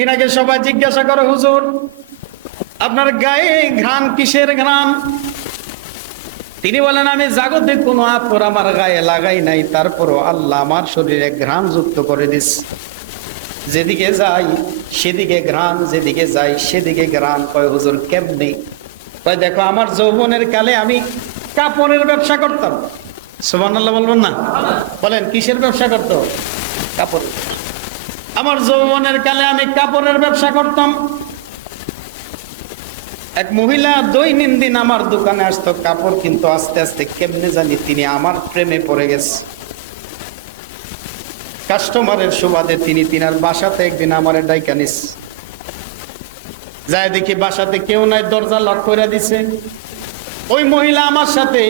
তিনাকে সবাই জিজ্ঞাসা করে, হুজুর আপনার গায়ে ঘ্রাণ কিসের ঘ্রাণ? তিনি বলেন, আমি জাগতিক কোনো আতর আমার গায়ে লাগাই নাই, তারপরও আল্লাহ আমার শরীরে ঘ্রাণ যুক্ত করে দিস। যেদিকে যাই সেদিকে ঘ্রাণ, যেদিকে যাই সেদিকে ঘ্রাণ। কয় হুজুর কেমনে? কয় দেখো, আমার যৌবনের কালে আমি কাপড়ের ব্যবসা করতাম। সুবহানাল্লাহ বলবেন না? বলেন, কিসের ব্যবসা করতো? কাপড়। আমার যৌবনের কালে আমি কাপড়ের ব্যবসা করতাম। এক মহিলা দৈনন্দিন আমার দোকানে আসতো কাপড়, কিন্তু আস্তে আস্তে কেমনে জানি তিনি আমার প্রেমে পড়ে গেছে। কাস্টমারের সুবাদে তিনি তিনার বাসাতে একদিন আমার ডাইকা নিস, যায় দেখি বাসাতে কেউ নাই, দরজা লক করে দিছে। ওই মহিলা আমার সাথে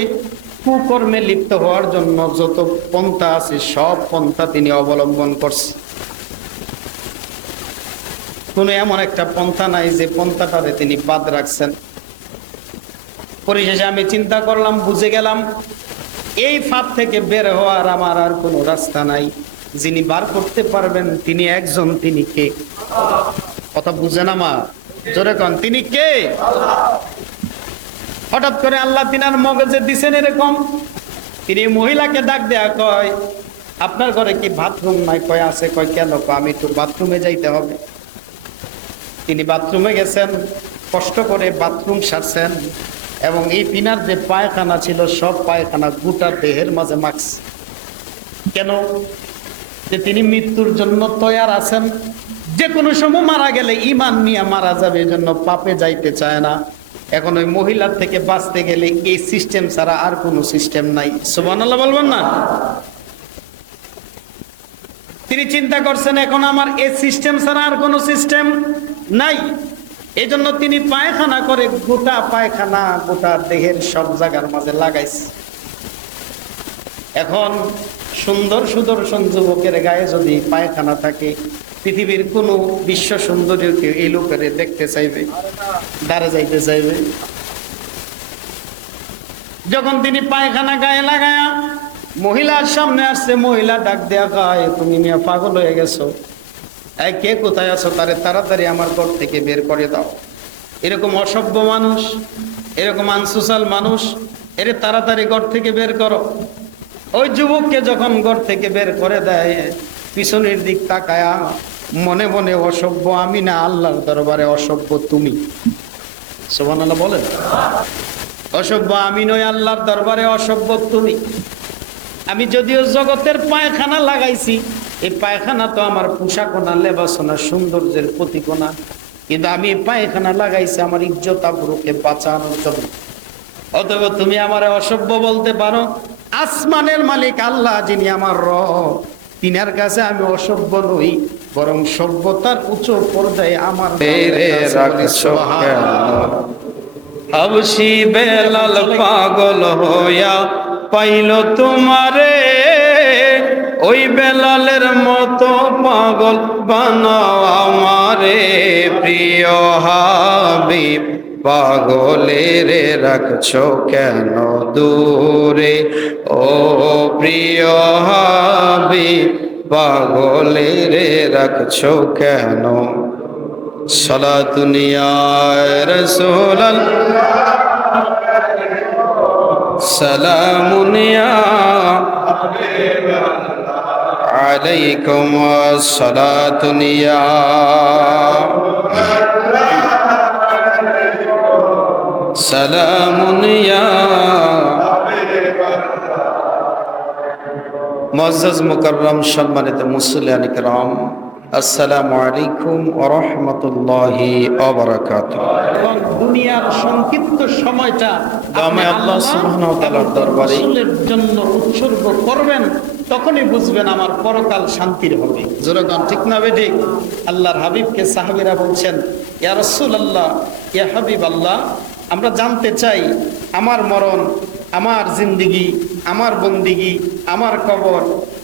কুকর্মে লিপ্ত হওয়ার জন্য যত পন্থা আছে সব পন্থা তিনি অবলম্বন করছে। কোনো এমন একটা পন্থা নাই যে পন্থাটারে তিনি বাদ রাখছেন। পরিশেষে আমি চিন্তা করলাম, বুঝে গেলাম এই ফাঁদ থেকে বের হওয়ার আমার আর কোনো রাস্তা নাই। যিনি বার করতে পারবেন তিনি একজন, তিনি কে? কথা বুঝে না মা? জোরে কন, তিনি কে? হঠাৎ করে আল্লাহ তিনার মগজে দিছেন এরকম, তিনি মহিলাকে ডাক দেয়া কয়, আপনার ঘরে কি বাথরুম নাই? কয় আছে। কয় কেন? আমি একটু বাথরুমে যাইতে হবে। তিনি বাথরুমে গেছেন, কষ্ট করে বাথরুম সারছেন, এবং এই তিনার যে পায়খানা ছিল সব পায়খানা গোটা দেহের মাঝে মাখছে। কেন? যে তিনি মৃত্যুর জন্য তৈয়ার আছেন, যে কোনো সময় মারা গেলে ঈমান নিয়ে মারা যাবে, এই জন্য পাপে যাইতে চায় না। এখন ওই মহিলার থেকে বাঁচতে গেলে এই সিস্টেম ছাড়া আর কোনো সিস্টেম নাই। সুবহানাল্লাহ বলবেন না? তিনি চিন্তা করছেন এখন আমার এই সিস্টেম ছাড়া আর কোনো সিস্টেম নাই। এই জন্য তিনি পায়খানা করে গোটা পায়খানা গোটা দেহের সব জায়গার মাঝে লাগাইছে। এখন সুন্দর সুদর্শন যুবকের গায়ে যদি পায়খানা থাকে, পৃথিবীর কোন বিশ্ব সুন্দরী কেউ এই লোকের দেখতে চাইবে? দাঁড়ে যাইতে চাইবে? যখন তিনি পায়খানা গায়ে লাগায়া মহিলার সামনে আসছে, মহিলা ডাক দেয়া গায়ে, তুমি মিয়া পাগল হয়ে গেছো? এই কে কোথায় আছো? তারে তাড়াতাড়ি আমার ঘর থেকে বের করে দাও। এরকম অসভ্য মানুষ, এরকম আনসোশাল মানুষ, এর তাড়াতাড়ি ঘর থেকে বের করো। ওই যুবককে যখন ঘর থেকে বের করে দেয়, পিছনের দিক তাকায়া মনে মনে অসভ্য আমি না, আল্লাহর দরবারে অসভ্য তুমি। সুবহানাল্লাহ বলেন। অসভ্য আমি নই, আল্লাহর দরবারে অসভ্য তুমি। আমি যদিও জগতের পায়খানা লাগাইছি, এই পায়খানা তো আমার পোশাক না, লেবাস না, সৌন্দর্যের প্রতীক না, কিন্তু আমি পায়খানা লাগাইছি আমার ইজ্জত আবরুকে বাঁচানোর জন্য। অতএব তুমি আমার অসভ্য বলতে পারো, আসমানের মালিক আল্লাহ যিনি আমার রব, তিনার কাছে আমি অসভ্য নই, বরং সভ্যতার উচ্চ পর্যায়ে আমার হাবশি বেলাল পাগল হইয়া পাইল তোমারে, ওই বেলালের মতো পাগল বানাও আমারে। প্রিয় হাবিব পাগলের রাখছো কেন দূরে? ও প্রিয় হাবিব পাগলের রাখছো কেন? সালাতুন ইয়া রাসূলাল্লাহ, সালামুন ইয়া আলাইকুম, সালাতুন ইয়া সালামুন ইয়া। মুআজ্জাজ মুকাররম সম্মানিত মুসল্লিয়ান কিরাম, আসসালামু আলাইকুম ওয়া রাহমাতুল্লাহি ওয়া বারাকাতুহু। দুনিয়ার সংক্ষিপ্ত সময়টা আপনি আল্লাহ সুবহানাহু ওয়া তাআলার দরবারে রাসূলের জন্য উৎসর্গ করবেন, তখনই বুঝবেন আমার পরকাল শান্তির হবে। জোরে গান ঠিক না বেঠি? আল্লাহর হাবিবকে সাহাবীরা বলছেন, ইয়া রাসূলুল্লাহ, ইয়া হাবিবাল্লাহ, আমরা জানতে চাই আমার মরণ, আমার জিন্দেগি, আমার বন্দিগি, আমার কবর,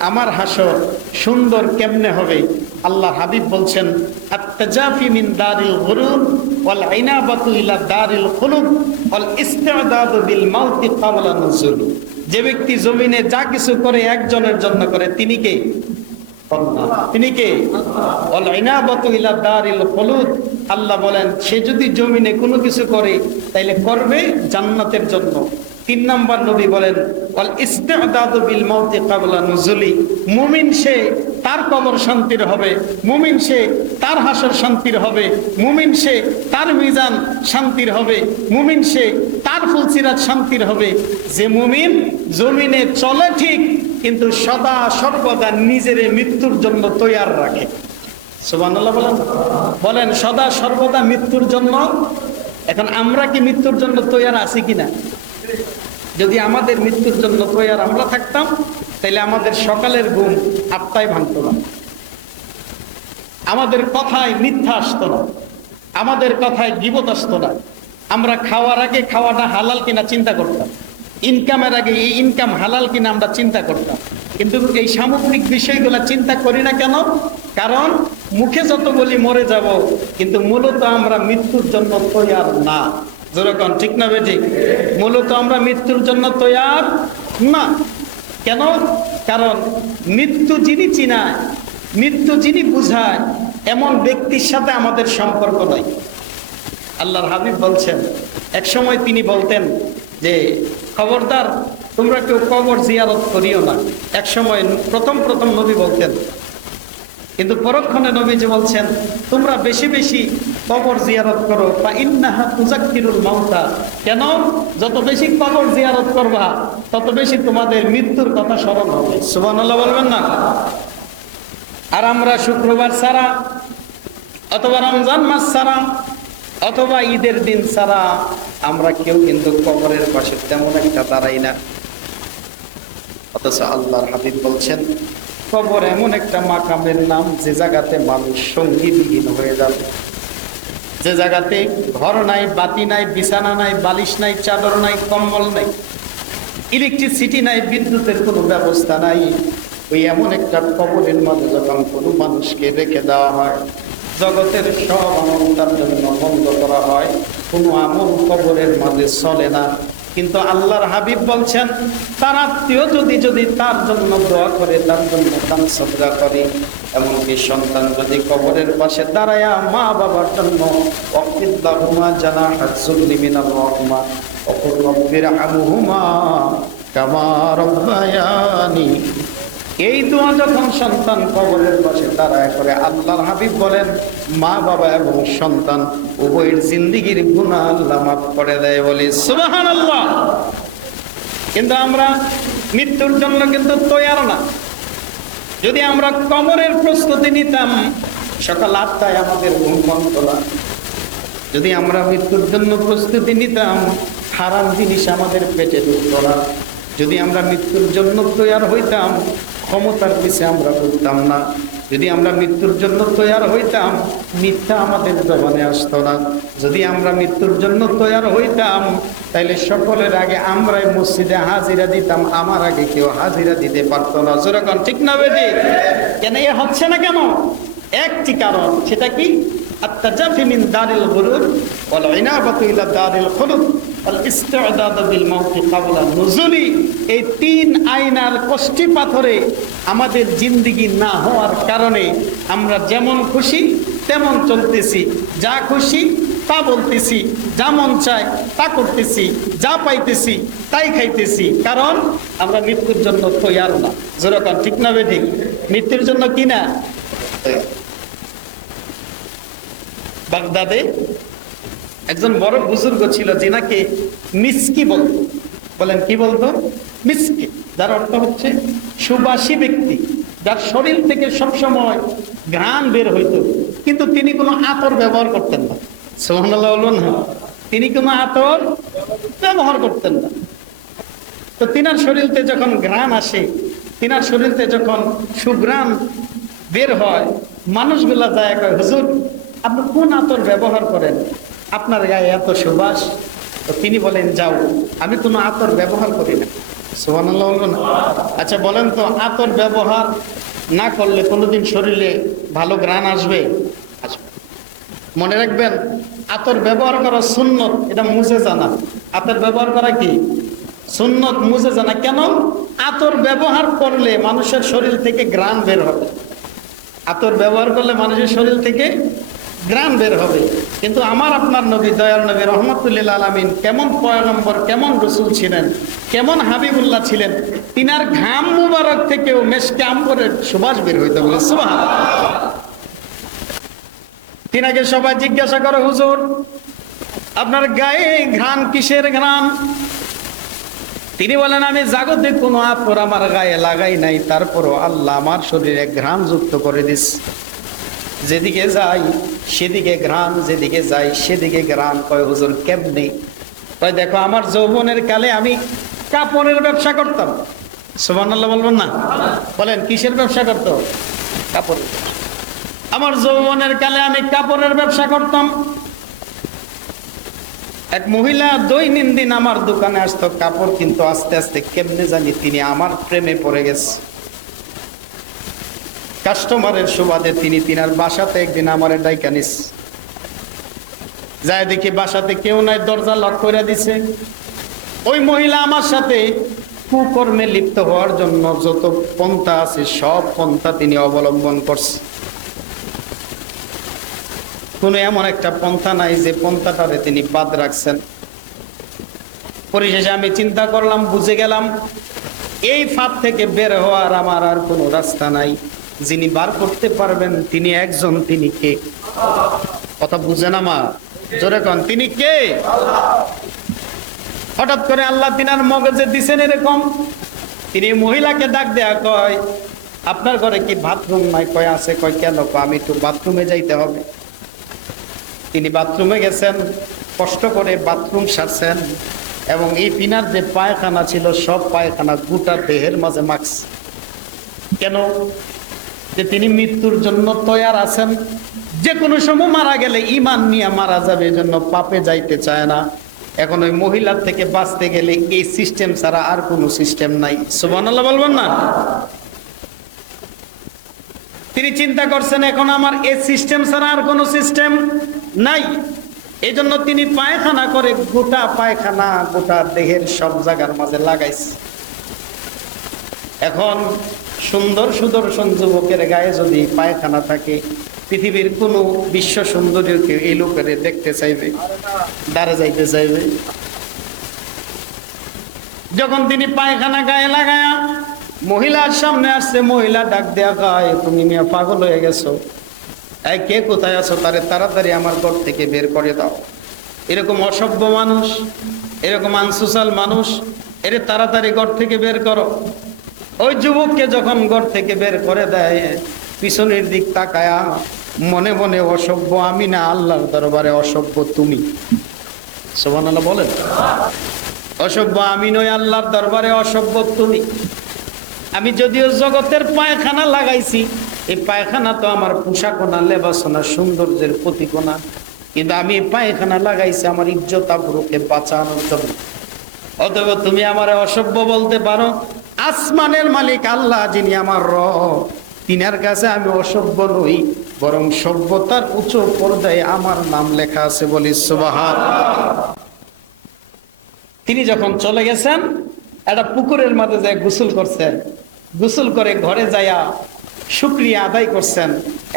আমার হাসর সুন্দর কেমনে হবে? আল্লাহ হাবিব বলছেন, আত-তাজাফি মিন দারিল গুরুর ওয়াল ইনাবাতু ইলা দারিল খুলুদ ওয়াল ইস্তিদাদু বিল মাউতি ক্বাবলা নুজুল। যে ব্যক্তি জমিনে যা কিছু করে একজনের জন্য করে, তিনি কে? তিনি কে? ওয়াল ইনাবাতু ইলা দারিল খুলুদ। আল্লাহ বলেন সে যদি জমিনে কোনো কিছু করে তাইলে করবে জান্নাতের জন্য। 3 নাম্বার নবী বলেন ওয়াল ইস্তিদাদু বিল মাউতি ক্বাবলা নুজুলি। মুমিন সে তার কবর শান্তির হবে, মুমিন সে তার হাসর শান্তির হবে, মুমিন সে তার মিজান শান্তির হবে, মুমিন সে তার ফুলসিরাত শান্তির হবে। যে মুমিন জমিনে চলে ঠিক কিন্তু সদা সর্বদা নিজের মৃত্যুর জন্য তৈয়ার রাখে। সুবহানাল্লাহ বলেন, বলেন সদা সর্বদা মৃত্যুর জন্য। এখন আমরা কি মৃত্যুর জন্য তৈয়ার আছি কিনা? যদি আমাদের মৃত্যুর জন্য তৈয়ার আমরা থাকতাম তাহলে আমাদের সকালের ঘুম 8টায় ভাঙতো না, আমাদের কথায় মিথ্যা আসতো না, আমাদের কথায় গীবত আসতো না। আমরা খাওয়ার আগে খাওয়াটা হালাল কিনা চিন্তা করতাম, ইনকামের আগে এই ইনকাম হালাল কিনা আমরা চিন্তা করতাম। কিন্তু এই সামগ্রিক বিষয়গুলো চিন্তা করি না কেন? কারণ মুখে যত বলি মরে যাব, কিন্তু মূলত আমরা মৃত্যুর জন্য তৈয়ার না। যেরকম ঠিক না বেঠিক? মূলত আমরা মৃত্যুর জন্য তৈয়ার না। কেন? কারণ মৃত্যু যিনি চিনায়, মৃত্যু যিনি বুঝায়, এমন ব্যক্তির সাথে আমাদের সম্পর্ক নাই। আল্লাহর হাবিব বলছেন, এক সময় তিনি বলতেন যে খবরদার তোমরা কেউ কবর জিয়ারত করিও না। এক সময় প্রথম নবী বলতেন, কিন্তু পরক্ষণে নবীজি বলছেন তোমরা বেশি বেশি কবর জিয়ারত করো, ফা ইন্নাহা তুযাক্কিরুল মাউতা। কেন? যত বেশি কবর জিয়ারত করবা তত বেশি তোমাদের মৃত্যুর কথা স্মরণ হবে। সুবহানাল্লাহ বলবেন না? আর আমরা শুক্রবার ছাড়া অথবা রমজান মাস ছাড়া অথবা ঈদের দিন ছাড়া আমরা কেউ কিন্তু কবরের পাশে তেমন একটা দাঁড়াই না। অথচ আল্লাহর হাবিব বলছেন কবর এমন একটা মাকামের নাম যে জায়গাতে মানুষ সঙ্গীবিহীন হয়ে যাবে, যে জায়গাতে ঘর নাই, বাতি নাই, বিছানা নাই, বালিশ নাই, চাদর নাই, কম্বল নাই, ইলেকট্রিসিটি নাই, বিদ্যুতের কোনো ব্যবস্থা নাই। ওই এমন একটা কবরের মাঝে যখন কোনো মানুষকে রেখে দেওয়া হয়, জগতের সব আমল তার জন্য বন্ধ করা হয়, কোনো আমল কবরের মাঝে চলে না। কিন্তু আল্লাহর হাবিব বলছেন তার আত্মীয় যদি তার জন্য দোয়া করে, তার জন্য দান সদকা করে, এমনকি সন্তান যদি কবরের পাশে দাঁড়ায়া মা বাবার জন্য ওয়াকিল্লাহুমা জানাহাজ যুল্লি মিনার রাহমা ওয়া রব্বিরহামহুমা কামা রাব্বায়ানি। এই দোয়া যখন সন্তান কবরের পাশে দাঁড়ায় করে, আল্লাহর হাবিব বলেন মা বাবা এবং সন্তান উভয়ের জিন্দেগীর গুনাহ আল্লাহ মাফ করে দেয়। বলি সুবহানাল্লাহ। কিন্তু আমরা মৃত্যুর জন্য কিন্তু তৈয়ার না। যদি আমরা কবরের প্রস্তুতি নিতাম, সকাল 8টায় আমাদের ঘুম বন্ধ না। যদি আমরা মৃত্যুর জন্য প্রস্তুতি নিতাম, হারাম জিনিস আমাদের পেটে ঢুকতো না। যদি আমরা মৃত্যুর জন্য তৈয়ার হইতাম, ক্ষমতার পিছে আমরা ঘুরতাম না। যদি আমরা মৃত্যুর জন্য তৈয়ার হইতাম, মিথ্যা আমাদের জবানে আসতো না। যদি আমরা মৃত্যুর জন্য তৈয়ার হইতাম, তাইলে সকলের আগে আমরাই মসজিদে হাজিরা দিতাম, আমার আগে কেউ হাজিরা দিতে পারতো না। যেরকম ঠিক না বেটি? কেন এ হচ্ছে না কেন? একটি কারণ, সেটা কি? আত-তাজাফি মিন দারিল গুরুর ওয়াল ইনাবাতু ইলা দারিল খুলুদ ওয়াল ইস্তিদাদু বিল মাউতি ক্বাবলা নুজুলি। এই 3 আয়নার কষ্টি পাথরে আমাদের জিন্দেগি না হওয়ার কারণে আমরা যেমন খুশি তেমন চলতেছি, যা খুশি তা বলতেছি, যা মন চায় তা করতেছি, যা পাইতেছি তাই খাইতেছি। কারণ আমরা মৃত্যুর জন্য তৈয়ার না। যেরকম ঠিক না বেঠিক? মৃত্যুর জন্য কি না? বাগদাদে একজন বড় বুজুর্গ ছিল, যিনাকে মিসকি বলতো। বলেন কি বলতো? মিসকি, যার অর্থ হচ্ছে সুবাসী ব্যক্তি, যার শরীর থেকে সবসময় ঘ্রাণ বের হইতো, কিন্তু তিনি কোনো আতর ব্যবহার করতেন না। সুবহানাল্লাহ বলুন। তিনি কোনো আতর ব্যবহার করতেন না। তো তিনার শরীরতে যখন ঘ্রাণ আসে, তিনার শরীরতে যখন সুঘ্রাণ বের হয়, মানুষগুলা যায় কয় হুজুর আপনি কোন আতর ব্যবহার করেন, আপনার গায়ে এত সুবাস। তো তিনি বলেন যাও, আমি কোনো আতর ব্যবহার করি না। সুবহানাল্লাহ বলুন। আচ্ছা বলেন তো, আতর ব্যবহার না করলে কোনোদিন শরীরে ভালো ঘ্রাণ আসবে? আসবে। মনে রাখবেন, আতর ব্যবহার করা সুন্নত, এটা মুছে জানা। আতর ব্যবহার করা কি সুন্নত, মুছে জানা। কেন? আতর ব্যবহার করলে মানুষের শরীর থেকে ঘ্রাণ বের হবে। আতর ব্যবহার করলে মানুষের শরীর থেকে ঘ্রাণ বের হবে। কিন্তু আমার আপনার নবী, দয়াল নবী রহমতুল্লিল আলামিন কেমন পয়গম্বর, কেমন রসুল ছিলেন, কেমন হাবিবুল্লাহ ছিলেন, তিনার ঘাম মুবারক থেকেও মেশকে আম্বরের সুবাস বের হইতে বলে সুবহানাল্লাহ। তিনাকে সবাই জিজ্ঞাসা করে, হুজুর আপনার গায়ে ঘ্রাণ কিসের ঘ্রাণ? তিনি বলেন, আমি জাগতিক কোনো আতর আমার গায়ে লাগাই নাই, তারপরও আল্লাহ আমার শরীরে ঘ্রাণ যুক্ত করে দিস। যেদিকে যাই সেদিকে ঘ্রাণ, যেদিকে যাই সেদিকে ঘ্রাণ। কয় হুজুর কেমনে? কয় দেখো, আমার যৌবনের কালে আমি কাপড়ের ব্যবসা করতাম। সুবহানাল্লাহ বলবেন না? বলেন কিসের ব্যবসা করতো? কাপড়ের। আমার যৌবনের কালে আমি কাপড়ের ব্যবসা করতাম। এক মহিলা দৈনন্দিন আমার দোকানে আসতো কাপড়, কিন্তু আস্তে আস্তে কেমনে জানি তিনি আমার প্রেমে পড়ে গেছে। কাস্টমারের সুবাদে তিনি তিনার বাসাতে একদিন আমার ডাইকা নিস, যায় দেখি বাসাতে কেউ নাই, দরজা লক করে দিছে। ওই মহিলা আমার সাথে কুকর্মে লিপ্ত হওয়ার জন্য যত পন্থা আছে সব পন্থা তিনি অবলম্বন করছে। কোনো এমন একটা পন্থা নাই যে পন্থাটারে তিনি বাদ রাখছেন। পরিশেষে আমি চিন্তা করলাম, বুঝে গেলাম এই ফাঁদ থেকে বের হওয়ার আমার আর কোনো রাস্তা নাই। যিনি বার করতে পারবেন তিনি একজন, তিনি কে? কথা বুঝে না মা? জোরে কন, তিনি কে? হঠাৎ করে আল্লাহ তিনার মগজে দিছেন এরকম, তিনি মহিলাকে ডাক দেয়া, কয় আপনার ঘরে কি বাথরুম নাই? কয় আছে। কয় কেন? আমি একটু বাথরুমে যাইতে হবে। তিনি বাথরুমে গেছেন, কষ্ট করে বাথরুম সারছেন, এবং এই পিনার যে পায়খানা ছিল সব পায়খানা গোটা দেহের মাঝে মাখছে। কেন? যে তিনি মৃত্যুর জন্য তৈয়ার আছেন, যে কোনো সময় মারা গেলে ঈমান নিয়ে মারা যাবে, এজন্য পাপে যাইতে চায় না। এখন ওই মহিলার থেকে বাঁচতে গেলে এই সিস্টেম ছাড়া আর কোনো সিস্টেম নাই। সুবহানাল্লাহ বলবেন না? তিনি চিন্তা করছেন এখন আমার এই সিস্টেম ছাড়া আর কোনো সিস্টেম নাই। এই জন্য তিনি পায়খানা করে গোটা পায়খানা গোটা দেহের সব জায়গার মাঝে লাগাইছে। এখন সুন্দর সুদর্শন যুবকের গায়ে যদি পায়খানা থাকে, পৃথিবীর কোনো বিশ্ব সুন্দরীকে এই লোকের দেখতে চাইবে, দাঁড়ে যাইতে চাইবে। যখন তিনি পায়খানা গায়ে লাগায়া মহিলার সামনে আসছে, মহিলা ডাক দেয়া, গায়ে তুমি মিয়া পাগল হয়ে গেছো, এই কে কোথায় আছো, তারে তাড়াতাড়ি আমার ঘর থেকে বের করে দাও। এরকম অসভ্য মানুষ, এরকম আনসোশাল মানুষ, এর তাড়াতাড়ি ঘর থেকে বের করো। ওই যুবককে যখন ঘর থেকে বের করে দেয়, পিছনের দিক তাকায়া মনে মনে, অসভ্য আমি না, আল্লাহর দরবারে অসভ্য তুমি। সুবহানাল্লাহ বলেন। অসভ্য আমি নই, আল্লাহর দরবারে অসভ্য তুমি। আমি যদিও জগতের পায়খানা লাগাইছি, এই পায়খানা তো আমার পোশাক না, লেবাস না, সৌন্দর্যের প্রতীক না, কিন্তু আমি পায়খানা লাগাইছি আমার ইজ্জত আবরুকে বাঁচানোর জন্য। অতএব তুমি আমার অসভ্য বলতে পারো, আসমানের মালিক আল্লাহ যিনি আমার রব, তিনার কাছে আমি অসভ্য নই, বরং সভ্যতার উচ্চ পর্যায়ে আমার নাম লেখা আছে, বলি সুবহানাল্লাহ। তিনি যখন চলে গেছেন, একটা পুকুরের মাঝে যায় গোসল করছেন, গোসল করে ঘরে যাইয়া শুকরিয়া আদায় করছেন।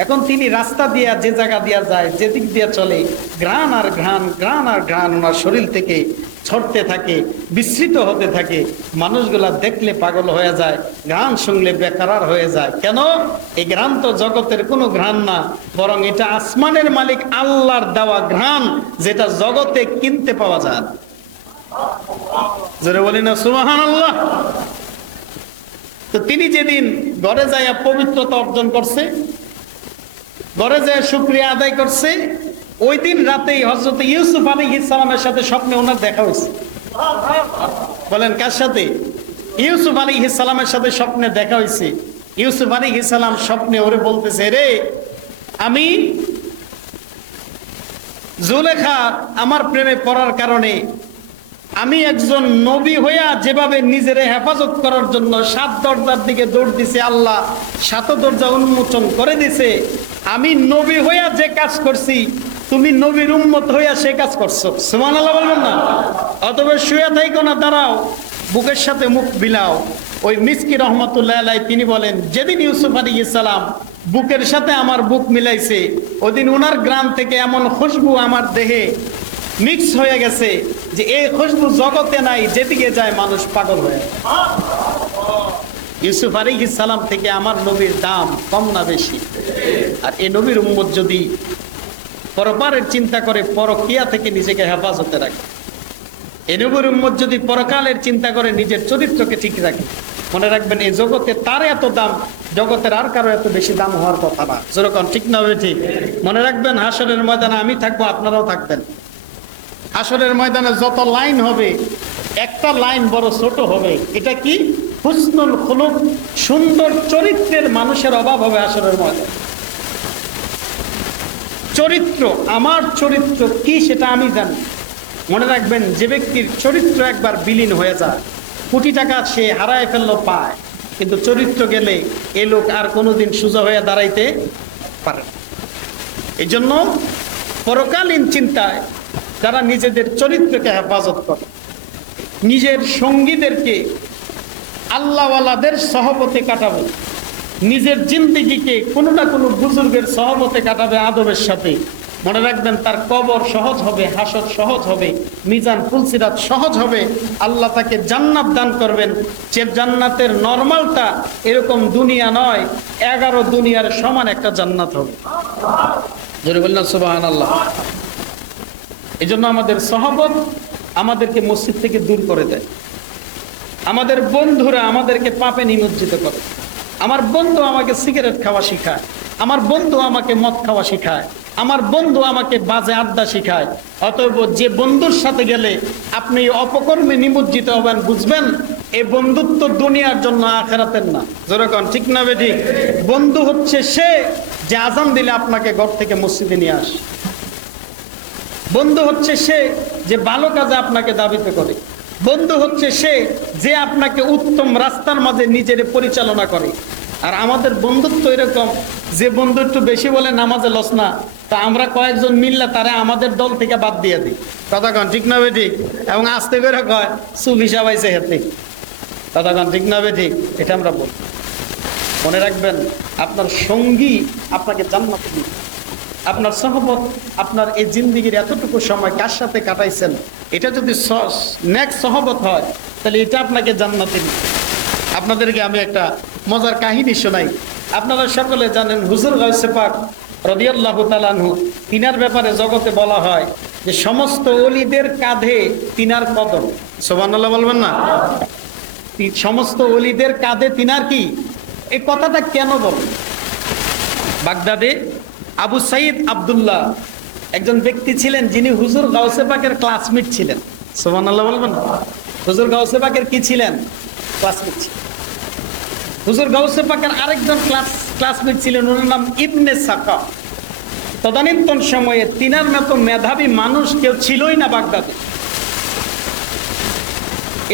এখন তিনি রাস্তা দিয়া যে জায়গা দিয়া যায়, যেদিক দিয়ে চলে, ঘ্রাণ আর ঘ্রাণ, ঘ্রাণ আর ঘ্রাণ ওনার শরীর থেকে ছড়তে থাকে, বিস্মৃত হতে থাকে। মানুষগুলা দেখলে পাগল হয়ে যায়, ঘ্রাণ শুনলে বেকারার হয়ে যায়। কেন? এই ঘ্রাণ তো জগতের কোনো ঘ্রাণ না, বরং এটা আসমানের মালিক আল্লাহর দেওয়া ঘ্রাণ, যেটা জগতে কিনতে পাওয়া যায়। যারা বলি না সুবহানাল্লাহ। তো তিনি যেদিন ঘরে যাইয়া পবিত্রতা অর্জন করছে, ঘরে যায় শুকরিয়া আদায় করছে, ওই দিন রাতেই হযরত ইউসুফ আলাইহিস সালামের সাথে স্বপ্নে ওনার দেখা হয়েছে। বলেন কার সাথে? ইউসুফ আলাইহিস সালামের সাথে স্বপ্নে দেখা হয়েছে। ইউসুফ আলাইহিস সালাম স্বপ্নে ওরে বলতেছে, রে আমি জুলেখা আমার প্রেমে পড়ার কারণে আমি একজন নবী হইয়া যেভাবে নিজের হেফাজত করার জন্য 7 দরজার দিকে দৌড় দিছে, আল্লাহ 7 দরজা উন্মোচন করে দিছে। আমি নবী হইয়া যে কাজ করছি, তুমি নবীর উম্মত হইয়া সে কাজ করছো। সুবহানাল্লাহ বলবেন না? অতএব শুয়ে থাইকো না, দাঁড়াও, বুকের সাথে মুখ বিলাও। ওই মিসকি রহমতুল্লাহ আলাইহি তিনি বলেন, যেদিন ইউসুফ আলাইহিস সালাম বুকের সাথে আমার বুক মিলাইছে, ওদিন ওনার গ্রাম থেকে এমন খুশবু আমার দেহে মিক্স হয়ে গেছে যে এই খুশবু জগতে নাই, যেদিকে যায় মানুষ পাগল হয়ে যায়। ইউসুফ আলাইহিস সালাম থেকে আমার নবীর দাম কম না বেশি? আর এই নবীর উম্মত যদি পরপারের চিন্তা করে পরকিয়া থেকে নিজেকে হেফাজতে রাখে, এই নবীর উম্মত যদি পরকালের চিন্তা করে নিজের চরিত্রকে ঠিক রাখে, মনে রাখবেন এই জগতে তার এত দাম, জগতের আর কারো এত বেশি দাম হওয়ার কথা না। যেরকম ঠিক না হবে ঠিক? মনে রাখবেন হাসরের ময়দানে আমি থাকবো, আপনারাও থাকবেন। হাসরের ময়দানে যত লাইন হবে, একটা লাইন বড় ছোট হবে। এটা কি? হুসনুল খুলুক, সুন্দর চরিত্রের মানুষের অভাব হবে হাসরের ময়দানে। চরিত্র, আমার চরিত্র কি সেটা আমি জানি। মনে রাখবেন, যে ব্যক্তির চরিত্র একবার বিলীন হয়ে যায়, কোটি টাকা সে হারায় ফেললো পায়, কিন্তু চরিত্র গেলে এ লোক আর কোনোদিন সোজা হয়ে দাঁড়াইতে পারে না। এই জন্য পরকালীন চিন্তায় যারা নিজেদের চরিত্রকে হেফাজত করে, নিজের সঙ্গীদেরকে আল্লাহওয়ালাদের সহবতে কাটাবে, নিজের জিন্দেগিকে কোনো না কোনো বুজুর্গের সহবতে কাটাবে আদবের সাথে, মনে রাখবেন তার কবর সহজ হবে, হাসর সহজ হবে, মিজান ফুলসিরাত সহজ হবে। আল্লাহ তাকে জান্নাত দান করবেন, যে জান্নাতের নরমালটা এরকম দুনিয়া নয়, 11 দুনিয়ার সমান একটা জান্নাত হবে। জোরে বললেন সুবহানাল্লাহ। এই জন্য আমাদের সহবত আমাদেরকে মসজিদ থেকে দূর করে দেয়। আমাদের বন্ধুরা আমাদেরকে পাপে নিমজ্জিত করে। আমার বন্ধু আমাকে সিগারেট খাওয়া শিখায়, আমার বন্ধু আমাকে মদ খাওয়া শিখায়, আমার বন্ধু আমাকে বাজে আড্ডা শিখায়। অতএব যে বন্ধুর সাথে গেলে আপনি অপকর্মে নিমজ্জিত হবেন, বুঝবেন এই বন্ধুত্ব দুনিয়ার জন্য, আখেরাতের না। যেরকম ঠিক না বেঠিক? বন্ধু হচ্ছে সে যে আজান দিলে আপনাকে ঘর থেকে মসজিদে নিয়ে আসে। বন্ধু হচ্ছে সে যে ভালো কাজে আপনাকে দাবিত করে। বন্ধু হচ্ছে সে যে আপনাকে উত্তম রাস্তার মাঝে নিজের পরিচালনা করে। আর আমাদের বন্ধুত্ব এরকম, যে বন্ধু একটু বেশি বলে নামাজে লস না, তা আমরা কয়েকজন মিললে তারা আমাদের দল থেকে বাদ দিয়ে দিই। কথাক্ষণ ঠিক না বেঠিক? এবং আস্তে করে কয় সুফি সাবাইছে হেতে। কথাক্ষণ ঠিক না বেঠিক? এটা আমরা বলি। মনে রাখবেন, আপনার সঙ্গী আপনাকে জান্নাতে দিবে। আপনার সহবত, আপনার এই জিন্দেগির এতটুকু সময় কার সাথে কাটাইছেন, এটা যদি নেক্সট সহবত হয়, তাহলে এটা আপনাকে জান্নাতে দিবে। আপনাদেরকে আমি একটা মজার কাহিনী শোনাই। আপনারা সকলে জানেন হুজুর গাউসে পাক রাদিয়াল্লাহু তাআলা আনহু, তিনার ব্যাপারে জগতে বলা হয় যে সমস্ত ওলিদের কাঁধে তিনার কদম। সুবহানাল্লাহ বলবেন না? সমস্ত ওলিদের কাঁধে তিনার কি? এই কথাটা কেন বলেন? বাগদাদে আবু সাইদ আব্দুল্লাহ একজন ব্যক্তি ছিলেন, যিনি হুজুর গাউসে পাকের ক্লাসমেট ছিলেন। সুবহানাল্লাহ বলবেন না? হুজুর গাউসে পাকের কি ছিলেন? ক্লাসমেট ছিলেন। হুজুর গাউসে পাকের আরেকজন ক্লাসমেট ছিলেন, ওনার নাম ইবনে সাকা। তদানীন্তন সময়ে তিনার মতো মেধাবী মানুষ কেউ ছিলই না বাগদাদে।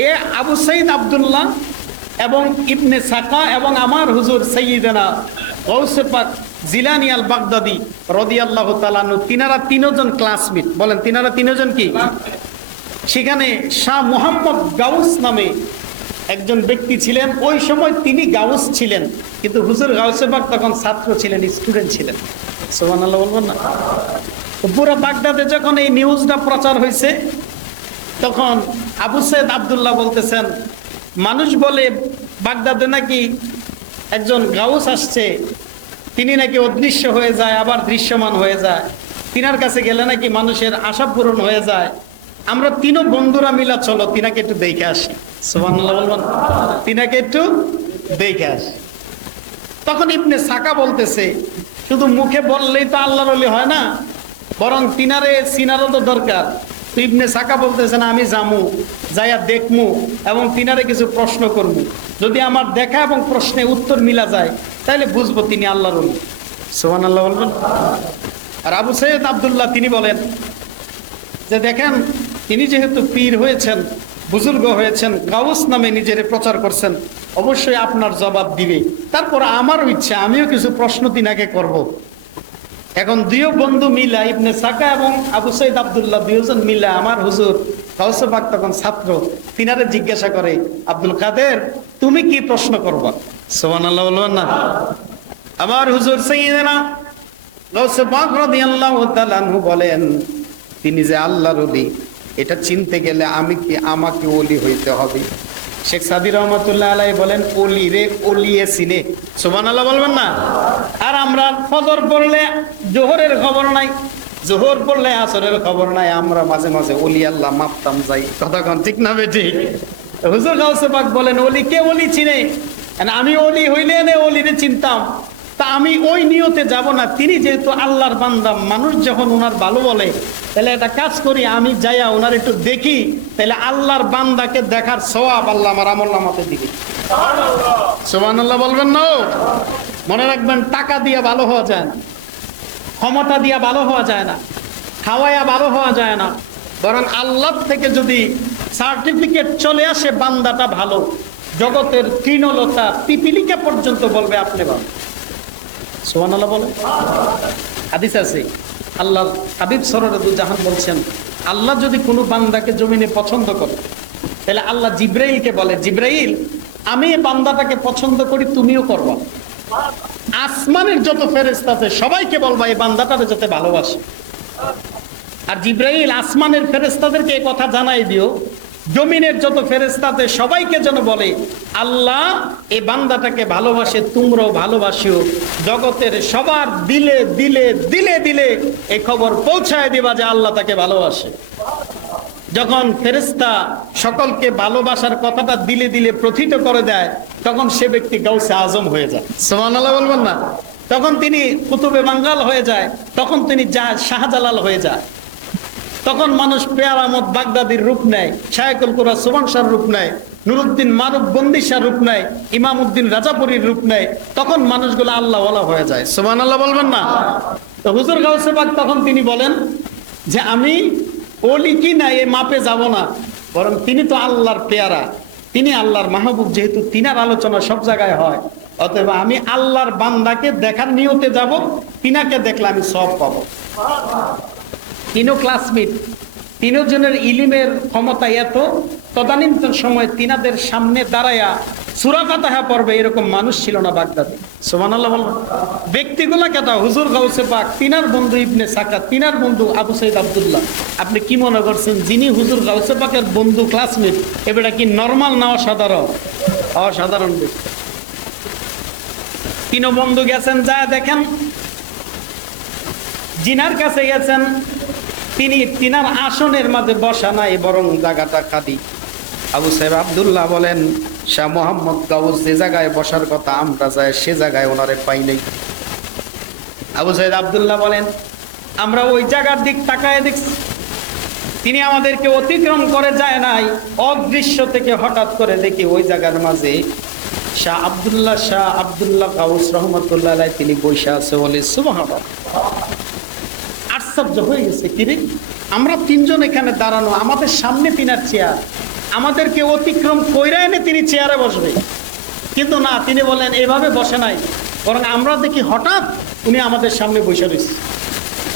এ আবু সাইদ আব্দুল্লাহ এবং ইবনে সাকা এবং আমার হুজুর সাইয়্যিদানা গাউসে পাক জিলানী আল বাগদাদি রাদিয়াল্লাহু তাআলা আনহু, তিনারা তিনজন ক্লাসমেট। বলেন, তিনারা তিনজন কি? সেখানে শাহ মুহাম্মদ গাউস নামে একজন ব্যক্তি ছিলেন। ওই সময় তিনি গাউস ছিলেন, কিন্তু হুজুর গাউসে পাক তখন ছাত্র ছিলেন, স্টুডেন্ট ছিলেন। সুবহানাল্লাহ বলবেন না? তো পুরো বাগদাদে যখন এই নিউজটা প্রচার হয়েছে, তখন আবু সাইদ আব্দুল্লাহ বলতেছেন, মানুষ বলে বাগদাদে নাকি একজন গাউস আসছে, তিনি নাকি অদৃশ্য হয়ে যায়, আবার দৃশ্যমান হয়ে যায়। তিনার কাছে গেলে নাকি মানুষের আশা পূরণ হয়ে যায়। আমরা তিনও বন্ধুরা মিলা চলো তিনাকে একটু দেখে আসি। সুবহানাল্লাহ বলবেন? তিনাকে একটু দেখে আসি। তখন ইবনে সাকা বলতেছে, শুধু মুখে বললেই তো আল্লাহর ওলি হয় না, বরং তিনারে চিনারও তো দরকার। তো ইবনে সাকা বলতেছে, না আমি যামু, যাইয়া দেখমু এবং তিনারে কিছু প্রশ্ন করবো। যদি আমার দেখা এবং প্রশ্নে উত্তর মিলা যায়, তাহলে বুঝবো তিনি আল্লাহর ওলি। সুবহানাল্লাহ বলবেন? আর আবু সাইদ আব্দুল্লাহ তিনি বলেন যে, দেখেন, তিনি যেহেতু পীর হয়েছেন, বুজুর্গ হয়েছেন, গাউস নামে নিজের প্রচার করছেন, অবশ্যই আপনার জবাব দিবে। তারপর আমারও ইচ্ছা, আমিও কিছু প্রশ্ন তিনাকে করব। এখন দুইও বন্ধু মিলা, ইবনে সাকা এবং আবু সাইদ আব্দুল্লাহ দুইজন মিলা আমার হুজুর গাউসে পাক তখন ছাত্র, তিনারে জিজ্ঞাসা করে, আব্দুল কাদের তুমি কি প্রশ্ন করবা? সুবহানাল্লাহ বলবেন না? আমার হুজুর সাইয়েদনা গাউসে পাক রাদিয়াল্লাহু তাআলা আনহু বলেন, তিনি যে আল্লাহর ওলি এটা চিনতে গেলে আমাকে ওলি হইতে হবে। শেখ সাদি রহমাতুল্লাহ আলাইহি বলেন, ওলি রে ওলিয়ে চিনে। সুবহানাল্লাহ বলবেন না? আর আমরা ফজর পড়লে জোহরের খবর নাই, জোহর পড়লে আসরের খবর নাই, আমরা মাঝে মাঝে ওলি আল্লাহ মাপতাম যাই। কথা কোন ঠিক না বেঠিক? হুজুর গাউসে পাক বলেন, ওলি কে ওলি চিনে? আমি ওলি হইলে না ওলিরে চিনতাম, তা আমি ওই নিয়তে যাব না। তিনি যেহেতু আল্লাহর বান্দা, মানুষ যখন ওনার ভালো বলে, তাহলে একটা কাজ করি, আমি যাইয়া ওনার একটু দেখি, তাহলে আল্লাহর বান্দাকে দেখার সওয়াব আল্লাহ আমার আমলনামাতে দিবে। সুবহানাল্লাহ বলবেন না? মনে রাখবেন, টাকা দিয়ে ভালো হওয়া যায় না, ক্ষমতা দিয়ে ভালো হওয়া যায় না, খাওয়াইয়া ভালো হওয়া যায় না, বরং আল্লাহ থেকে যদি সার্টিফিকেট চলে আসে বান্দাটা ভালো, জগতের তৃণলতা পিপিলিকা পর্যন্ত বলবে আপনি ভালো। সুবহানাল্লাহ বলে। হাদিস আছে, আল্লাহ হাবিব সাল্লাল্লাহু আলাইহি ওয়াসাল্লাম বলছেন, আল্লাহ যদি কোনো বান্দাকে জমিনে পছন্দ করে, তাহলে আল্লাহ জিবরাইলকে বলে, জিবরাইল আমি এই বান্দাটাকে পছন্দ করি, তুমিও করবা। আসমানের যত ফেরেশতা আছে সবাইকে বলবা এই বান্দাটাকে যাতে ভালোবাসে। আর জিবরাইল আসমানের ফেরেশতাদেরকে এই কথা জানাই দিও, জমিনের যত ফেরেশতা আছে সবাইকে যেন বলে আল্লাহ এই বান্দাটাকে ভালোবাসে, তোমরাও ভালোবাসিও। জগতের সবার দিলে দিলে দিলে দিলে এই খবর পৌঁছায় দিবা যে আল্লাহ তাকে ভালোবাসে। যখন ফেরেশতা সকলকে ভালোবাসার কথাটা দিলে দিলে প্রথিত করে দেয়, তখন সে ব্যক্তি গাউসে আজম হয়ে যায়। সুবহানাল্লাহ বলবেন না? তখন তিনি কুতুবে বাঙ্গাল হয়ে যায়, তখন তিনি শাহজালাল হয়ে যায়। তখন মানুষ পেয়ার আহমদ বাগদাদির রূপ নেয়, শায়খুল কুরা সুবহান শাহর রূপ নেয়, নুরুদ্দিন মারুফ বন্দিশার রূপ নেয়, ইমাম উদ্দিন রাজাপুরীর রূপ নেয়। তখন মানুষগুলো আল্লাহ ওয়ালা হয়ে যায়। সুবহানাল্লাহ বলবেন না? তো হুজুর গাউসে পাক তখন তিনি বলেন যে আমি ওলি কি না এ মাপে যাব না, বরং তিনি তো আল্লাহর পেয়ারা, তিনি আল্লাহর মাহবুব, যেহেতু তিনার আলোচনা সব জায়গায় হয়, অতএব আমি আল্লাহর বান্দাকে দেখার নিয়তে যাব, তিনাকে দেখলে আমি সব পাবো। তিনও ক্লাসমেট, তিনজনের ইলিমের ক্ষমতা এত, তদানীন্তন সময় তিনাদের সামনে দাঁড়ায়া সূরা ফাতিহা পড়বে এরকম মানুষ ছিল না বাগদাদে। সুবহানাল্লাহ বলুন। ব্যক্তিগুলা কেটা? হুজুর গাউসে পাক, তিনার বন্ধু ইবনে সাকাত, তিনার বন্ধু আবু সাইদ আব্দুল্লাহ। আপনি কি মনে করছেন যিনি হুজুর গাউসে পাকের বন্ধু ক্লাসমেট, এবারে কি নরমাল না অসাধারণ? অসাধারণ ব্যক্তি। তিন বন্ধু গেছেন, যা দেখেন জিনার কাছে গেছেন, তিনি তিনার আসনের মাঝে বসা নাই, বরং জায়গাটা খালি। আবু সাহেব আব্দুল্লাহ বলেন, শাহ মোহাম্মদ গাউস যে জায়গায় বসার কথা আমরা যাই সে জায়গায় ওনারে পাই নাই। আবু সাহেব আব্দুল্লাহ বলেন, আমরা ওই জায়গার দিক তাকায় দেখছি, তিনি আমাদেরকে অতিক্রম করে যায় নাই। অদৃশ্য থেকে হঠাৎ করে দেখি ওই জায়গার মাঝে শাহ আব্দুল্লাহ গাউস রহমতুল্লাহ আলাইহি তিনি বসে আছে। বলে সুবহানাল্লাহ, আশ্চর্য হয়ে গেছে, কিরে আমরা তিনজন এখানে দাঁড়ানো, আমাদের সামনে তিনার চেয়ার, আমাদেরকে অতিক্রম কইরা এনে তিনি চেয়ারে বসবে। কিন্তু না, তিনি বলেন এভাবে বসে নাই, বরং আমরা দেখি হঠাৎ উনি আমাদের সামনে বসে রয়েছে।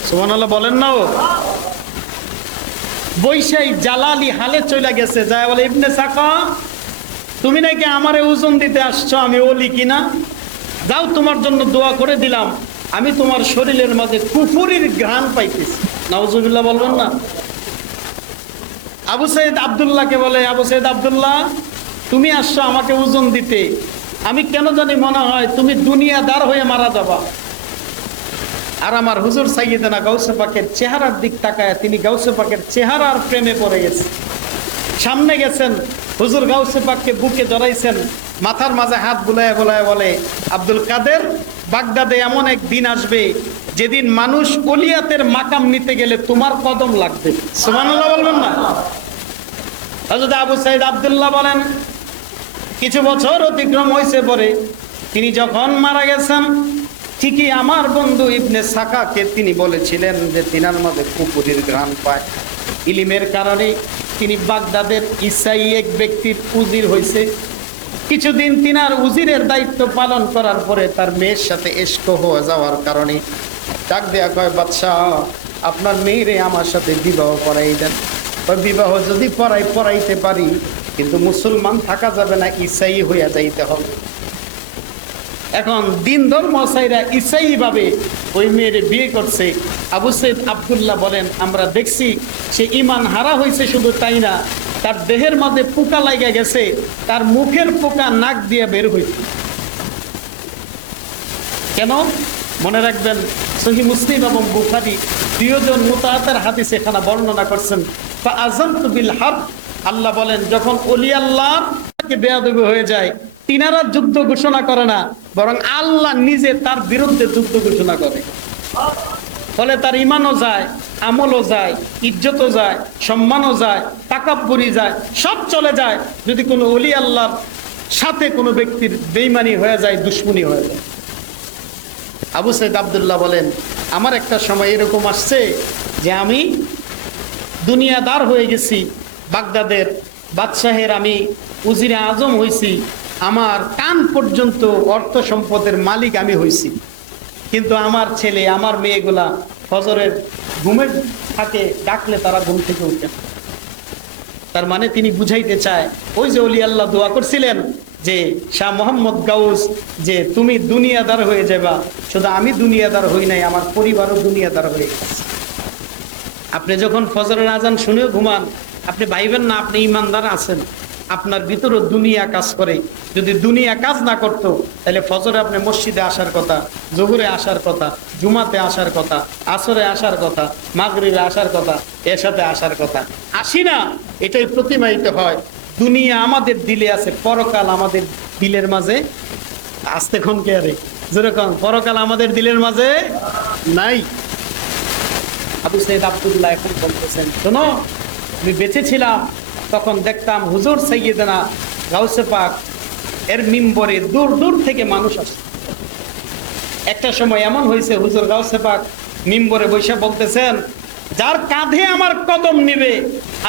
সুবহানাল্লাহ বলেন না? ও বৈশাই জালালি হালে চলে গেছে, যায় বলে ইবনে সাকা তুমি নাকি আমারে ওজন দিতে আসছো, আমি ওলি কিনা? যাও, তোমার জন্য দোয়া করে দিলাম, আমি তোমার শরীরের মাঝে কুফুরির ঘ্রাণ পাইতেছি। নাউজুবিল্লাহ বলবেন না? আবু সাইদ আব্দুল্লাহকে বলে, আবু সাইদ আব্দুল্লাহ তুমি আসছো আমাকে ওজন দিতে, আমি কেন জানি মনে হয় তুমি দুনিয়াদার হয়ে মারা যাবা। আর আমার হুজুর সাইয়েদনা গাউসে পাকের চেহারার দিক তাকায় তিনি গাউসে পাকের চেহারার প্রেমে পড়ে গেছে। সামনে গেছেন, হুজুর গাউসে পাককে বুকে জড়াইছেন, মাথার মাঝে হাত বুলায় বুলায় বলে, আব্দুল কাদের, বাগদাদে এমন এক দিন আসবে যেদিন মানুষ ওলিয়াতের মাকাম নিতে গেলে তোমার কদম লাগবে। সুবহানাল্লাহ বলবেন না? হযরত আবু সাইদ আব্দুল্লাহ বলেন, কিছু বছর অতিক্রম হয়েছে পরে তিনি যখন মারা গেছেন, ঠিকই আমার বন্ধু ইবনে সাকাকে তিনি বলেছিলেন যে তিনার মধ্যে কুফুরির ঘ্রাণ পায়। ইলিমের কারণে তিনি বাগদাদের ঈসাই এক ব্যক্তির উজির হয়েছে। কিছুদিন তিনার উজিরের দায়িত্ব পালন করার পরে তার মেয়ের সাথে ইশক হয়ে যাওয়ার কারণে ডাক দেয়া কয়, বাদশাহ আপনার মেয়েরে আমার সাথে বিবাহ পড়াই দেন। বিবাহ যদি পড়াইতে পারি, কিন্তু মুসলমান থাকা যাবে না, ঈসাই হইয়া যাইতে হবে। এখন দিন ধর্ম সাইরা ইসাই ভাবে ওই মেয়ের বিয়ে করছে। আবু সৈয়দ আব্দুল্লাহ বলেন, আমরা দেখছি সে ঈমান হারা হয়েছে, শুধু তাই না, তার দেহের মাঝে পোকা লাগা গেছে, তার মুখের পোকা নাক দিয়ে বের হইছে। কেন? মনে রাখবেন, সহিহ মুসলিম এবং বুখারী দুইজন মুতাওয়াতির হাদিস এখানে বর্ণনা করছেন। ফাআযানতু বিল হারব, আল্লাহ বলেন যখন ওলি আল্লাহর বেয়াদবি হয়ে যায়, তিনারা যুদ্ধ ঘোষণা করে না, বরং আল্লাহ নিজে তার বিরুদ্ধে যুদ্ধ ঘোষণা করে। ফলে তার ঈমানও যায়, আমলও যায়, ইজ্জতও যায়, সম্মানও যায়, তাকাব্বুরি যায়, সব চলে যায় যদি কোনো ওলি আল্লাহর সাথে কোনো ব্যক্তির বেঈমানি হয়ে যায়, দুশমনি হয়ে যায়। আবু সৈয়দ আব্দুল্লাহ বলেন, আমার একটা সময় এরকম আসছে যে আমি দুনিয়াদার হয়ে গেছি, বাগদাদের বাদশাহের আমি উজিরে আজম হইছি, আমার কান পর্যন্ত অর্থ সম্পদের মালিক আমি হইছি, কিন্তু আমার ছেলে আমার মেয়েগুলা ফজরের ঘুমের থাকে, ডাকলে তারা ঘুম থেকে উঠে না। তার মানে তিনি বুঝাইতে চায়, ওই যে ওলি আল্লাহ দোয়া করছিলেন যে শাহ মোহাম্মদ গাউস, যে তুমি দুনিয়াদার হয়ে যাবা, শুধু আমি দুনিয়াদার হই নাই, আমার পরিবারও দুনিয়াদার হয়ে গেছে। আপনি যখন ফজরের আজান শুনেও ঘুমান, আপনি ভাইবেন না আপনি ইমানদার আছেন, আপনার ভিতরও দুনিয়া কাজ করে। যদি দুনিয়া কাজ না করতো তাহলে ফজরে আপনি মসজিদে আসার কথা, জোহরে আসার কথা, জুমাতে আসার কথা, আসরে আসার কথা, মাগরিবে আসার কথা, এশাতে আসার কথা। আসি না, এটাই প্রতিমায়িত হয়। দুনিয়া আমাদের দিলে আছে, পরকাল আমাদের দিলের মাঝে আসতে ক্ষণ কে আরে যেরকম পরকাল আমাদের দিলের মাঝে নাই। আবু সৈয়দ আব্দুল্লাহ এখন বলতেছেন, শোনো, আমি বেঁচে ছিলাম তখন দেখতাম হুজুর সাইয়েদনা গাউসে পাক এর মিম্বরে দূর দূর থেকে মানুষ আসে। একটা সময় এমন হয়েছে, হুজুর গাউসে পাক মিম্বরে বসে বলতেছেন, যার কাঁধে আমার কদম নিবে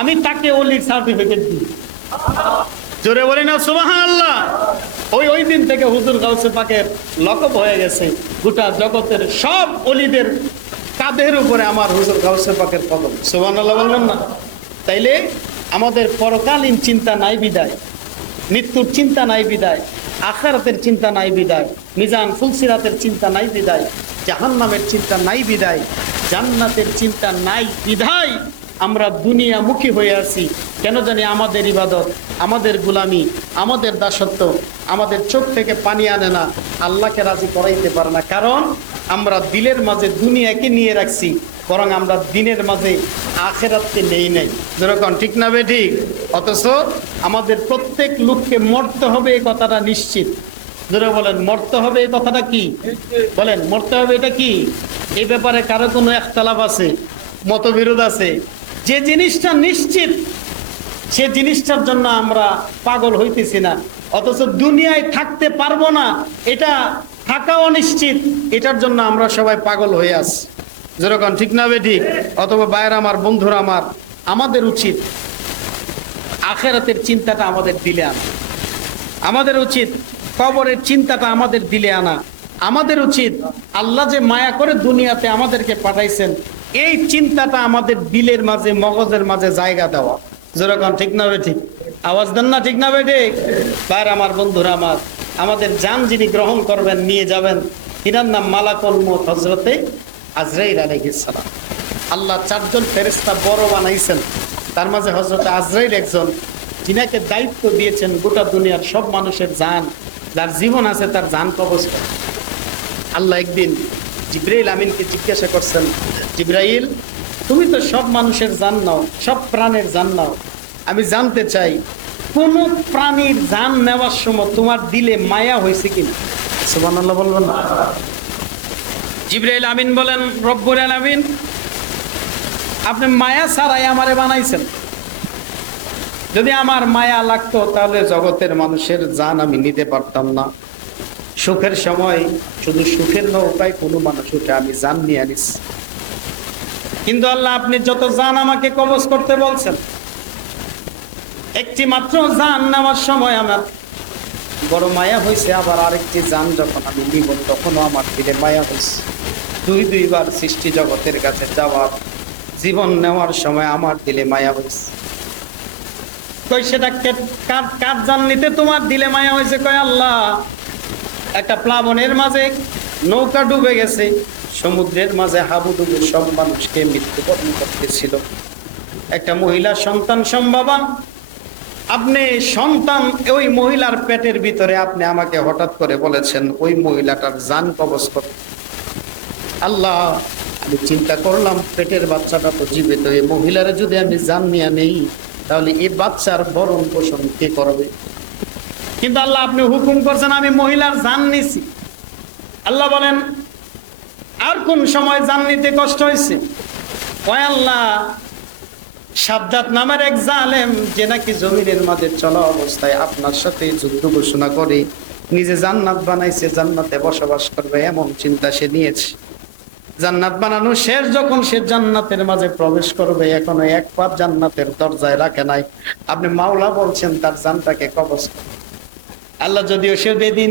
আমি তাকে ওলির সার্টিফিকেট দিই। জোরে বলি না সুবহানাল্লাহ। ওই দিন থেকে হুজুর গাউসে পাকের লকব হয়ে গেছে, গোটা জগতের সব ওলিদের কাঁধের উপরে আমার হুজুর গাউসে পাকের কদম। সুবহানাল্লাহ বলবেন না? তাইলে আমাদের পরকালীন চিন্তা নাই বিদায়, মৃত্যুর চিন্তা নাই বিদায়, আখিরাতের চিন্তা নাই বিদায়, মিজান ফুলসিরাতের চিন্তা নাই বিদায়, জাহান্নামের চিন্তা নাই বিদায়, জান্নাতের চিন্তা নাই বিদায় আমরা দুনিয়ামুখী হয়ে আছি। কেন জানি আমাদের ইবাদত, আমাদের গুলামি, আমাদের দাসত্ব আমাদের চোখ থেকে পানি আনে না, আল্লাহকে রাজি করাইতে পারে না। কারণ আমরা দিলের মাঝে দুনিয়াকে নিয়ে রাখছি, বরং আমরা দিনের মাঝে আখিরাতকে নেই নাই। যেরকম ঠিক না বে ঠিক? অথচ আমাদের প্রত্যেক লোককে মরতে হবে, এই কথাটা নিশ্চিত। ধরে বলেন মরতে হবে, এই কথাটা কি বলেন? মরতে হবে, এটা কি? এই ব্যাপারে কারো কোনো একতলাফ আছে, মতবিরোধ আছে? যে জিনিসটা নিশ্চিত সে জিনিসটার জন্য আমরা পাগল হইতেছি না, অথচ দুনিয়ায় থাকতে পারবো না, এটা থাকা অনিশ্চিত, এটার জন্য আমরা সবাই পাগল হয়ে আছি। যেরকম ঠিক না বে ঠিক? অথবা বাইরে আমার বন্ধুরা আমার, আমাদের উচিত আখিরাতের চিন্তাটা আমাদের দিলে আনা, আমাদের উচিত কবরের চিন্তাটা আমাদের দিলে আনা, আমাদের উচিত আল্লাহ যে মায়া করে দুনিয়াতে আমাদেরকে পাঠাইছেন এই চিন্তাটা আমাদের দিলের মাঝে, মগজের মাঝে জায়গা দেওয়া। যেরকম ঠিক না বে ঠিক? আওয়াজ দেন না ঠিক না বে ঠিক? বাইরে আমার বন্ধুরা আমার, আমাদের জান যিনি গ্রহণ করবেন, নিয়ে যাবেন, তিনার নাম মালাকুল মউত হযরতে আজরাইল আলাইহিস সালাম। আল্লাহ 4 জন ফেরেশতা বড় বানাইছেন, তার মাঝে হযরত আজরাইল একজন, যিনাকে দায়িত্ব দিয়েছেন গোটা দুনিয়ার সব মানুষের জান, যার জীবন আছে তার জান কবজ করে। আল্লাহ একদিন জিবরাইল আমিনকে জিজ্ঞাসা করছেন, জিবরাইল, তুমি তো সব মানুষের জান নাও, সব প্রাণের জান নাও, আমি জানতে চাই কোন প্রাণীর জান নেওয়ার সময় তোমার দিলে মায়া হয়েছে কিনা? সুবহানাল্লাহ বলবেন না? জিবরাইল আমিন বলেন, রব্বুল আলামিন, আপনি মায়া ছাড়াই আমারে বানাইছেন, যদি আমার মায়া লাগতো তাহলে জগতের মানুষের জান আমি নিতে পারতাম না। সুখের সময় শুধু সুখের নৌকায় কোনো মানুষ উঠে, আমি জান নিয়ে আনিস। কিন্তু আল্লাহ, আপনি যত জান আমাকে কবজ করতে বলছেন, একটি মাত্র জান নেওয়ার সময় আমার বড় মায়া হয়েছে, আবার আরেকটি জান যখন আমি নিব তখনও আমার দিলে মায়া হয়েছে। দুইবার সৃষ্টি জগতের কাছে যাওয়ার, জীবন নেওয়ার সময় আমার দিলে মায়া হয়েছে। কই সেটা কার জান নিতে তোমার দিলে মায়া হয়েছে? কয় আল্লাহ, একটা প্লাবনের মাঝে নৌকা ডুবে গেছে, সমুদ্রের মাঝে হাবুডুবু সব মানুষকে মৃত্যুবরণ করতেছিল। একটা মহিলা সন্তান সম্ভবা, আপনি সন্তান ওই মহিলার পেটের ভিতরে, আপনি আমাকে হঠাৎ করে বলেছেন ওই মহিলাটার জান কবজ করতে। আল্লাহ, আমি চিন্তা করলাম পেটের বাচ্চাটা তো জীবিত, এই মহিলারা যদি আমি জান নিয়ে নেই তাহলে এই বাচ্চার ভরণ পোষণ কে করবে? কিন্তু আল্লাহ আপনি হুকুম করছেন, আমি মহিলার জান নিছি। আল্লাহ বলেন, আর কোন সময় জান নিতে কষ্ট হয়েছে? ওই আল্লাহ, সাদ্দাত নামের এক জালেম, যে নাকি জমিনের মাঝে চলা অবস্থায় আপনার সাথে যুদ্ধ ঘোষণা করে নিজে জান্নাত বানাইছে, জান্নাতে বসবাস করবে এমন চিন্তা সে নিয়েছে। জান্নাত বানানো শেষ, যখন সে জান্নাতের মাঝে প্রবেশ করবে, এখনো এক পা জান্নাতের দরজায় রাখে নাই, আপনি মাওলা বলছেন তার জানটাকে কবজ করবে। আল্লাহ যদিও সে বেদিন,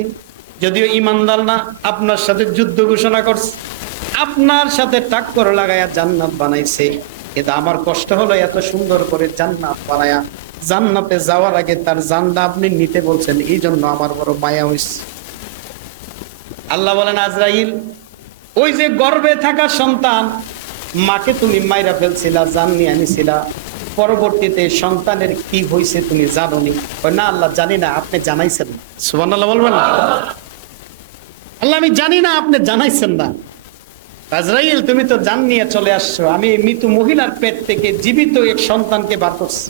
যদিও ইমানদার না, আপনার সাথে যুদ্ধ ঘোষণা করছে, আপনার সাথে টাক্কর লাগায়া জান্নাত বানাইছে, কিন্তু আমার কষ্ট হলো এত সুন্দর করে জান্নাত বানায়া জান্নাতে যাওয়ার আগে তার জানটা আপনি নিতে বলছেন, এই জন্য আমার বড় মায়া হইছে। আল্লাহ বলেন, আজরাইল, ওই যে গর্ভে থাকা সন্তান, মাকে তুমি মাইরা ফেলছিলা, জান নিয়ে আনিছিলা, পরবর্তীতে সন্তানের কি হয়েছে তুমি জানোনি? না আল্লাহ জানি না, আপনি জানাইছেন না। সুবহানাল্লাহ বলবেন না? আল্লাহ আমি জানি না, আপনি জানাইছেন না। আজরাইল, তুমি তো জান নিয়ে চলে আসছো, আমি মৃত মহিলার পেট থেকে জীবিত এক সন্তানকে বার করছি।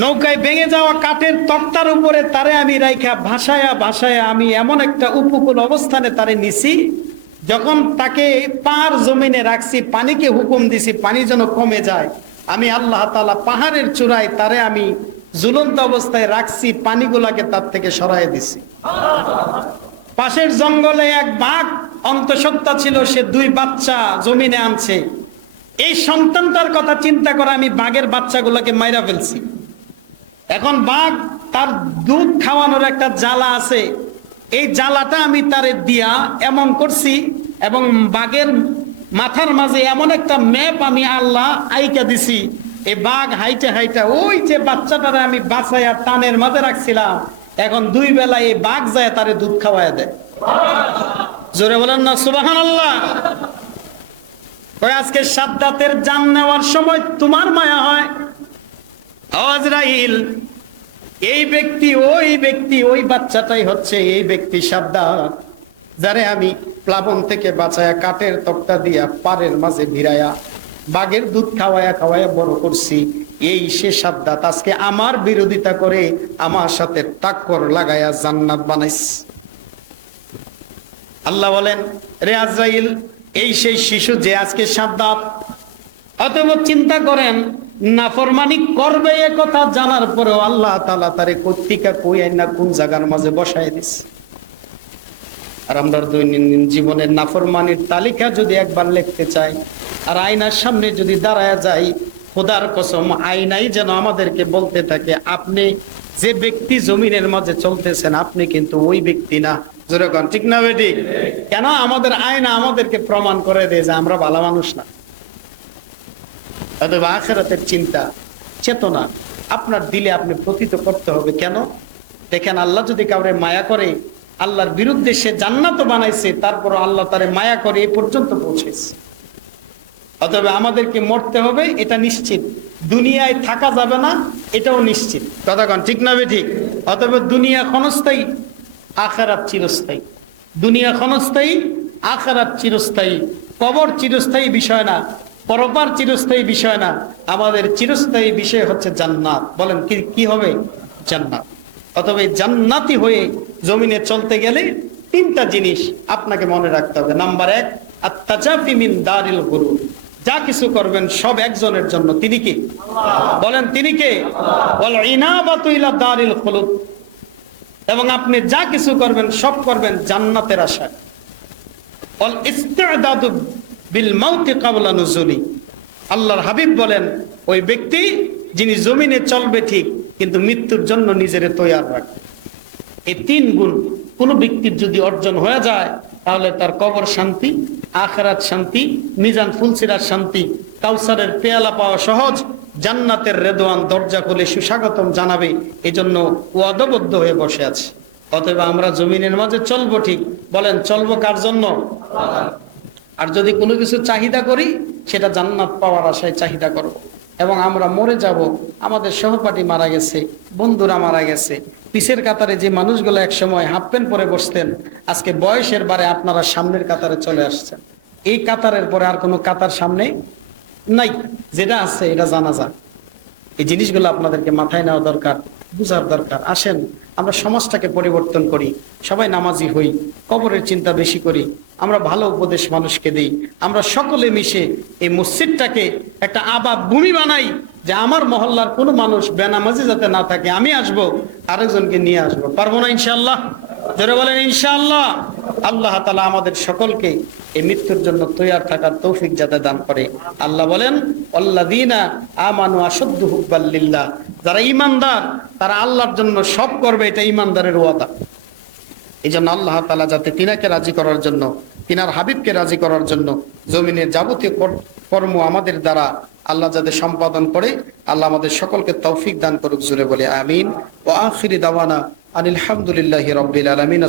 নৌকায় ভেঙে যাওয়া কাঠের তক্তার উপরে তারে আমি রাইখা ভাসায়া ভাসায়া আমি এমন একটা উপকূল অবস্থানে তারে নিছি, যখন তাকে পার জমিনে রাখছি, পানিকে হুকুম দিছি পানি যেন কমে যায়, আমি আল্লাহ তাআলা পাহাড়ের চূড়ায় তারে আমি ঝুলন্ত অবস্থায় রাখছি, পানিগুলাকে তার থেকে সরাই দিছি। পাশের জঙ্গলে এক বাঘ অন্তঃসত্ত্বা ছিল, সে 2 বাচ্চা জমিনে আনছে। এই সন্তানটার কথা চিন্তা করে আমি বাঘের বাচ্চাগুলোকে মাইরা ফেলছি। এখন বাঘ, তার দুধ খাওয়ানোর একটা জ্বালা আছে, এই জ্বালাটা আমি তারে দিয়া এমন করছি, এবং বাঘের মাথার মাঝে এমন একটা ম্যাপ আমি আল্লাহ আইকা দিছি, এই বাঘ হাইটে হাইটা ওই যে বাচ্চাটারে আমি বাঁচাইয়া টানের মাঝে রাখছিলাম, এখন 2 বেলা এই বাঘ যায় তারে দুধ খাওয়ায় দেয়। জোরে বলেন না সুবহানাল্লাহ। আজকে সাদ্দাতের জান নেওয়ার সময় তোমার মায়া হয়? আজরাইল, এই ব্যক্তি ওই বাচ্চাটাই হচ্ছে এই ব্যক্তি সাদ্দাত, যারে আমি প্লাবন থেকে বাঁচায়া কাঠের তক্তা দিয়া পারের মাঝে ভিড়ায়া বাঘের দুধ খাওয়ায়া খাওয়ায়া বড় করছি। এই সে সাদ্দাত আজকে আমার বিরোধিতা করে আমার সাথে টাক্কর লাগায়া জান্নাত বানাইছে। আল্লাহ বলেন, রে আজরাইল, এই সেই শিশু যে আজকে সাদ্দাত। অতএব চিন্তা করেন, নাফরমানি করবে এ কথা জানার পরেও আল্লাহ তাআলা তারে কর্তিকা কই আইনা কোন জায়গার মাঝে বসায় দিছে। আর আমরা দৈনন্দিন জীবনের নাফরমানির তালিকা যদি একবার লিখতে চাই, আর আয়নার সামনে যদি দাঁড়ায় যাই, খোদার কসম আয়নাই যেন আমাদেরকে বলতে থাকে, আপনি যে ব্যক্তি জমিনের মাঝে চলতেছেন আপনি কিন্তু ওই ব্যক্তি না। যেরকম ঠিক না বেটি? কেন? আমাদের আয়না আমাদেরকে প্রমাণ করে দেয় যে আমরা ভালো মানুষ না। অতএব আখিরাতের চিন্তা চেতনা আপনার দিলে আপনি প্রতীত করতে হবে। কেন? দেখেন, আল্লাহ যদি কাউরে মায়া করে, আল্লাহর বিরুদ্ধে সে জান্নাত বানাইছে, তারপর আল্লাহ তারে মায়া করে এই পর্যন্ত পৌঁছেছে। অতএব আমাদেরকে মরতে হবে, এটা নিশ্চিত। দুনিয়ায় থাকা যাবে না, এটাও নিশ্চিত। কথা কন ঠিক না ঠিক? অতএব দুনিয়া ক্ষণস্থায়ী, আখিরাত চিরস্থায়ী। দুনিয়া ক্ষণস্থায়ী, আখিরাত চিরস্থায়ী। কবর চিরস্থায়ী বিষয় না, পরপার চিরস্থায়ী বিষয় না, আমাদের চিরস্থায়ী বিষয় হচ্ছে জান্নাত। বলেন কি হবে? জান্নাত। অতএব জান্নাতি হয়ে জমিনে চলতে গেলে 3টা জিনিস আপনাকে মনে রাখতে হবে। নাম্বার 1, আত-তাজাফি মিন দারিল গুরুর। যা কিছু করবেন সব একজনের জন্য, তিনি কে? বলেন তিনি কে? ওয়াল ইনাবাতু ইলা দারিল খুলুদ। এবং আপনি যা কিছু করবেন সব করবেন জান্নাতের আশায়। ওয়াল ইস্তিদাদু বিল মাউতি ক্বাবলা নুজুলি। আল্লাহর হাবিব বলেন, ওই ব্যক্তি যিনি জমিনে চলবে ঠিক, কিন্তু মৃত্যুর জন্য নিজেরে তৈয়ার রাখে। এই 3 গুণ কোন ব্যক্তির যদি অর্জন হয়ে যায়, তাহলে তার কবর শান্তি, আখিরাত শান্তি, মিজান ফুলসিরাত শান্তি, কাউসারের পেয়ালা পাওয়া সহজ, জান্নাতের রেদওয়ান দরজা খুলে সুস্বাগতম জানাবে। এজন্য ওয়াদাবদ্ধ হয়ে বসে আছে। অতএব আমরা জমিনের মাঝে চলবো ঠিক, বলেন চলবো কার জন্য? আর যদি কোনো কিছু চাহিদা করি সেটা জান্নাত পাওয়ার আশায় চাহিদা করব। এবং আমরা মরে যাব, আমাদের সহপাঠী মারা গেছে, বন্ধুরা মারা গেছে, পিছের কাতারে যে মানুষগুলো এক সময় হাফ প্যান্ট পরে বসতেন, আজকে বয়সের বারে আপনারা সামনের কাতারে চলে আসছেন। এই কাতারের পরে আর কোনো কাতার সামনে নাই, যেটা আছে এটা জানাজা। এই জিনিসগুলো আপনাদেরকে মাথায় নেওয়া দরকার, বুঝার দরকার। আসেন আমরা সমাজটাকে পরিবর্তন করি, সবাই নামাজি হই, কবরের চিন্তা বেশি করি, আমরা ভালো উপদেশ মানুষকে দিই, আমরা সকলে মিশে এই মসজিদটাকে একটা আবাদ ভূমি বানাই, যে আমার মহল্লার কোনো মানুষ বেনামাজি যাতে না থাকে, আমি আসব আরেকজনকে নিয়ে আসবো। পারবো না ইনশাআল্লাহ? যারা বলেন ইনশাআল্লাহ। আল্লাহ তাআলা আমাদের সকলকে এই মৃত্যুর জন্য তৈয়ার থাকার তৌফিক যাতে দান করে। আল্লাহ বলেন আল্লাযীনা আমানু আশাদ্দু হুব্বাল লিল্লাহ, যারা ঈমানদার তারা আল্লাহর জন্য সব করবে, এটা ঈমানদারের ওয়াদা। এই জন্য আল্লাহ তাআলা যাতে তিনাকে রাজি করার জন্য, তিনার হাবিবকে রাজি করার জন্য জমিনের যাবতীয় কর্ম আমাদের দ্বারা আল্লাহ যাতে সম্পাদন করে, আল্লাহ আমাদের সকলকে তৌফিক দান করুক। জোরে বলে আমিন। ওয়া আখিরি দাওয়ানা আনিল হামদুলিল্লাহি রাব্বিল আলামিন।